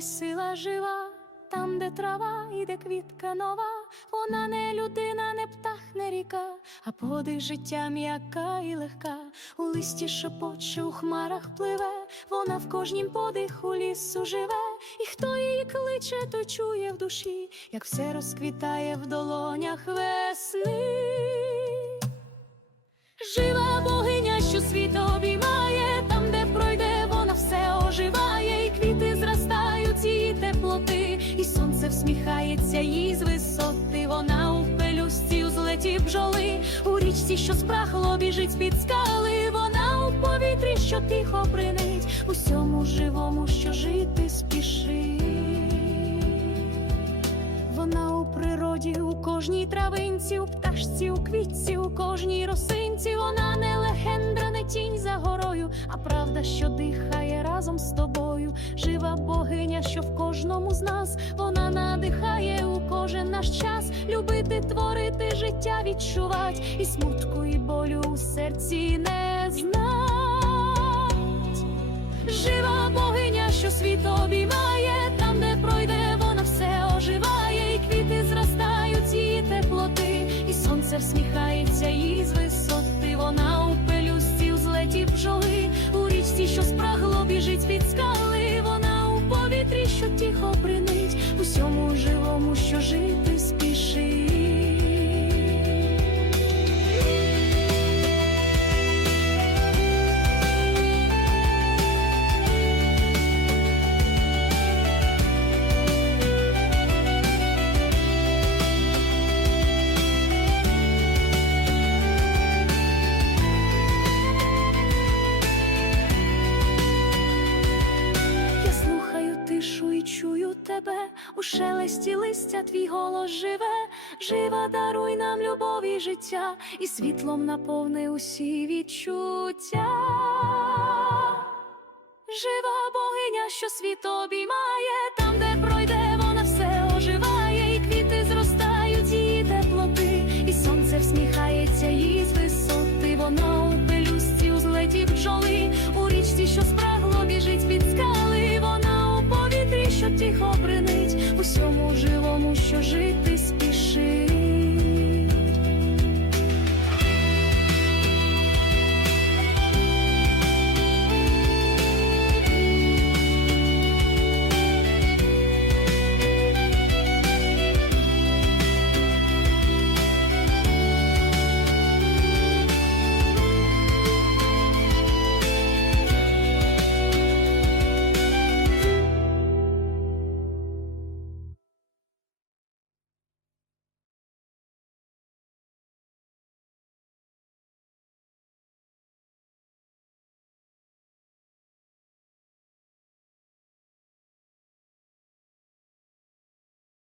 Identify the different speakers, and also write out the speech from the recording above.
Speaker 1: колись сила жива, там, де трава і де квітка нова, вона не людина, не птах, не ріка, а подих життя м'яка і легка, у листі шепоче, у хмарах пливе, вона в кожнім подиху лісу живе, і хто її кличе, той чує в душі, як все розквітає в долонях весни. Жива богиня, що світ обіймає, і сонце всміхається їй з висоти. Вона у пелюсті у злеті бджоли, у річці, що спрахло, біжить під скали. Вона у повітрі, що тихо бринить, усьому живому, що жити спішить. Вона у природі, у кожній травинці, у пташці, у квітці, у кожній росинці. Вона не легендра, тінь за горою, а правда, що дихає разом з тобою. Жива богиня, що в кожному з нас вона надихає у кожен наш час. Любити, творити, життя відчувать, і смутку, і болю у серці не знать. Жива богиня, що світ обіймає, там, де пройде, вона все оживає, і квіти зростають її теплоти, і сонце всміхається їй з висоти. Вона у пелюсті бжоли, у річці, що спрагло біжить під скали. Вона у повітрі, що тихо бринить, усьому живому, що жити тебе, у шелесті листя твій голос живе, жива, даруй нам любов і життя, і світлом наповни усі відчуття. Жива богиня, що світ обіймає, там, де пройде, вона все оживає, і квіти зростають її теплоти, і сонце всміхається їй з висоти. Вона у пелюсті у злеті бджоли, у річці, що спрагло тихо бринить, усьому живому, що жити.